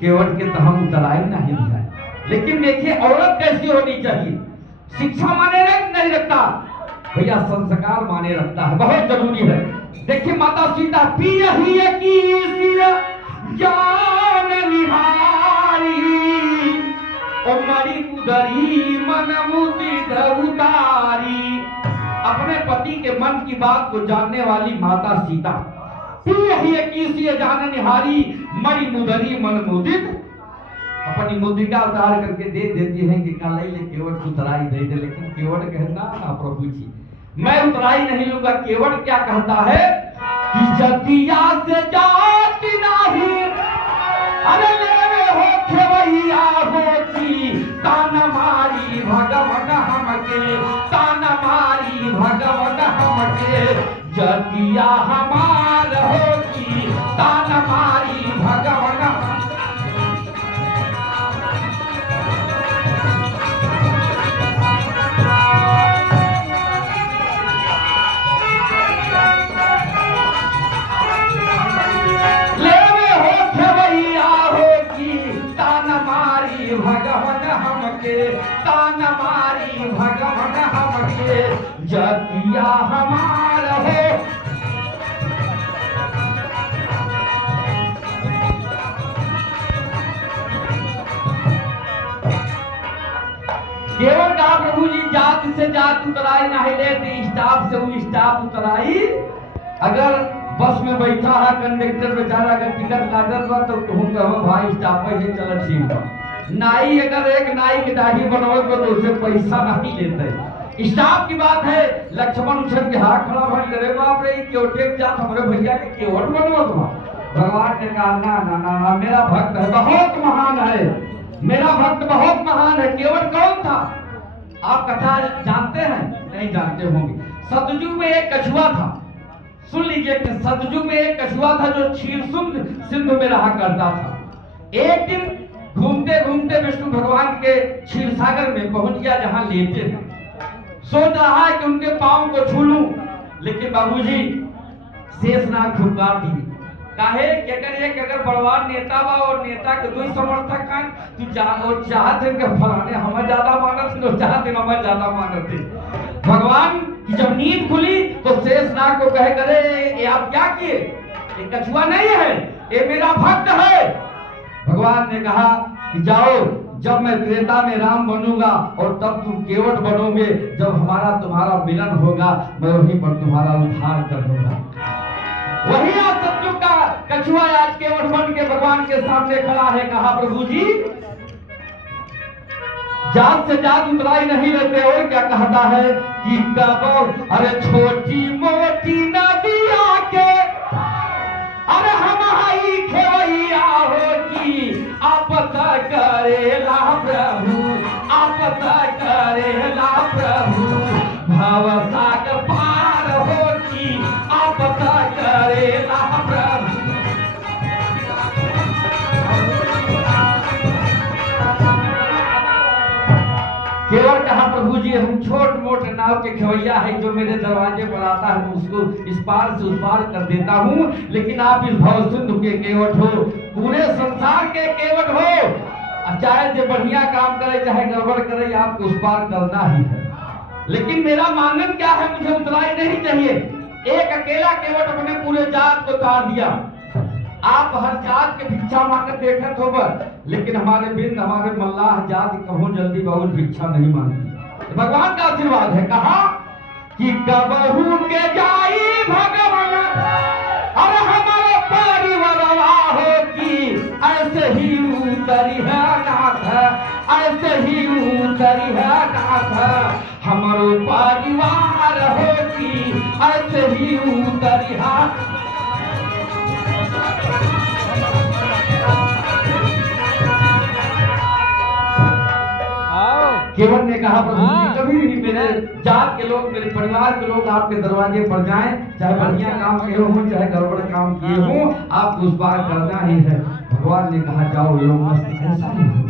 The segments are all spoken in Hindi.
केवट के तो हम उतराई नहीं दिया। लेकिन देखिए औरत कैसी होनी चाहिए, शिक्षा माने नहीं रखता भैया, संस्कार माने रखता है, बहुत जरूरी है। देखिए माता सीता पियहि की जान निहारी, ओ मरी उदरी मन मुदित उतारी। अपने पति के मन की बात को जानने वाली माता सीता पियहि की जान निहारी, मरी मुदरी मन मुदित, अपनी मुद्रिका उतार करके दे देती है कि कल ले केवट उतराई दे दे। लेकिन केवट कहना ना प्रभु जी मैं उतराई नहीं लूंगा। केवट क्या कहता है कि जतिया से जाति नहीं, अरे मेरे हो खेवैया होती, तान मारी भगवन हमके, तान मारी भगवन हमके, जतिया हमार होती, तान मारी भगवन। भगवन हमके, तान मारी भगवन हमके, जतिया हमार हो। केवल का प्रभु जी जात से जात उतराई नहीं लेते, स्टाफ से वो स्टाफ उतराई। अगर बस में बैठा है कंडक्टर बेचारा, अगर टिकट लागत बा तो तुम कहो भाई स्टाफ से चल ठीक बा। नाई अगर एक नाई के दाढ़ी बनवाए तो उसे पैसा नहीं लेते। स्टाफ की बात है। लक्ष्मण उछल के हाथ खड़ा भर करे, बाप रे केवटे के जात हमारे भैया के केवट बनवत बा। भगवान ने कहा ना ना ना ना, मेरा भक्त है, बहुत महान है, मेरा भक्त बहुत महान है। केवट कौन था? आप कथा जानते हैं? नहीं जानते होंगे। सतयुग में एक कछुआ था, सुन लीजिए। सतयुग में एक कछुआ था जो क्षीरसुंद सिंधु में रहा करता था। एक दिन घूमते घूमते विष्णु भगवान के क्षीर सागर में पहुंच गया जहां लेटे हैं। सोच रहा है कि उनके पांव को छू लूं, लेकिन बाबूजी शेषनाग फुफकार दिए। काहे कि अगर बड़वान नेता बा और नेता के दो समर्थक हैं, तो चाहते कि फलाने हमें ज्यादा मानत, तो चाहते हमें ज्यादा मानत थे। भगवान की जब नींद खुली तो शेषनाग को कहे करे ये आप क्या किए? ये कछुआ नहीं है, ये मेरा भक्त है। भगवान ने कहा कि जाओ, जब मैं त्रेता में राम बनूंगा और तब तुम केवट बनोगे, जब हमारा तुम्हारा मिलन होगा मैं वहीं पर तुम्हारा उद्धार कर दूंगा। वही आज सतयुग का कछुआ आज केवट बन के भगवान के सामने खड़ा है। कहा प्रभु जी जात से जात उतराई नहीं लेते। और क्या कहता है कि कब अरे छोटी मोटी नदिया के, अरे हम हाई खेवैया होती, आपत करेला प्रभु, आपत करेला प्रभु, भव सागर पार होती, आपत करेला प्रभु। केवल कहा प्रभु जी हम छोट मोट नाव के खवैया है, जो मेरे दरवाजे पर आता है मैं उसको इस पार से उस पार कर देता हूँ, लेकिन आप इस भव सिंधु के केवट हो, पूरे संसार के केवट हो। चाहे जो बढ़िया काम करे चाहे गड़बड़ करे, आपको उस पार करना ही है। लेकिन मेरा मानन क्या है, मुझे उतराई नहीं चाहिए। एक अकेला केवट अपने पूरे जात को तार दिया। आप हर जात के भिक्षा मांगकर देखत होगा, लेकिन हमारे बिंद हमारे मल्लाह जात कहो जल्दी बहुत भिक्षा नहीं मांगती। भगवान का आशीर्वाद है। कहा कि कबहू के जाई भगवान, अरे हमारा परिवारवा हो कि ऐसे ही उतरी है नाथ, ऐसे ही उतरी है नाथ, हमारो परिवार हो कि ऐसे ही उतरी है। केवट ने कहा प्रभु जी कभी भी मेरे जात के लोग, मेरे परिवार के लोग आपके दरवाजे पर जाएं, चाहे बढ़िया काम किए हों चाहे गड़बड़ काम किए हों, आपको उस बार करना ही है। भगवान ने कहा जाओ योग मस्त ऐसा ही हो।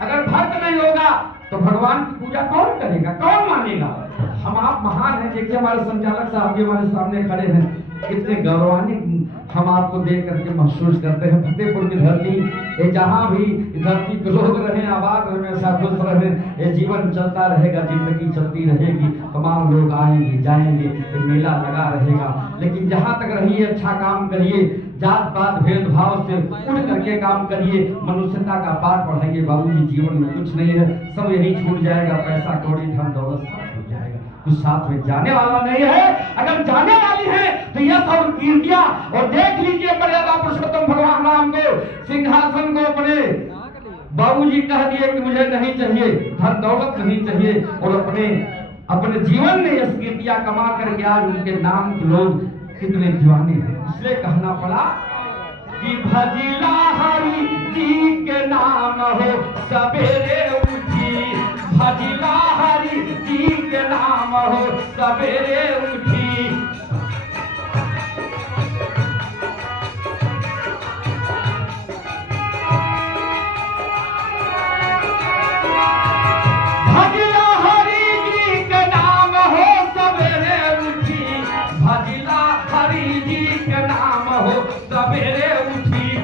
अगर भक्त नहीं होगा तो भगवान की पूजा कौन करेगा, कौन मानेगा? हम आप महान हैं। देखिए हमारे संचालक साहब भी हमारे सामने खड़े हैं, कितने गौरवान्वित हम आपको देख करके महसूस करते हैं। फतेहपुर की धरती, ये जहाँ भी धरती के लोग रहें, आबाद रहें, हमेशा खुश रहें, ये जीवन चलता रहेगा, जिंदगी चलती रहेगी, तमाम लोग आएंगे जाएंगे, ये मेला लगा रहेगा। लेकिन जहाँ तक रहिए अच्छा काम करिए, जात पात भेदभाव से उठ करके काम करिए, मनुष्यता का पाठ पढ़ाइए। बाबूजी जीवन में कुछ नहीं है, सब यही छूट जाएगा, पैसा कौड़ी धन दौलत सब छूट जाएगा, कुछ साथ में जाने वाला नहीं है। अगर जाने वाली है तो यश और कीर्तियां, और देख लीजिए मर्यादा पुरुषोत्तम भगवान राम को सिंहासन को अपने बाबूजी कह दिए कि मुझे नहीं चाहिए, धन दौलत नहीं चाहिए, और अपने जीवन में यश कीर्तियां कमा करके आज उनके नाम के लोग कितने दीवाने हैं। इसलिए कहना पड़ा कि भजिला हरि जी के नाम हो सवेरे उठी, भजिला हरि जी के नाम हो सवेरे उठी। भजिला हरि जी के नाम हो सवेरे उठी, भजिला हरि जी के नाम हो सवेरे उठी।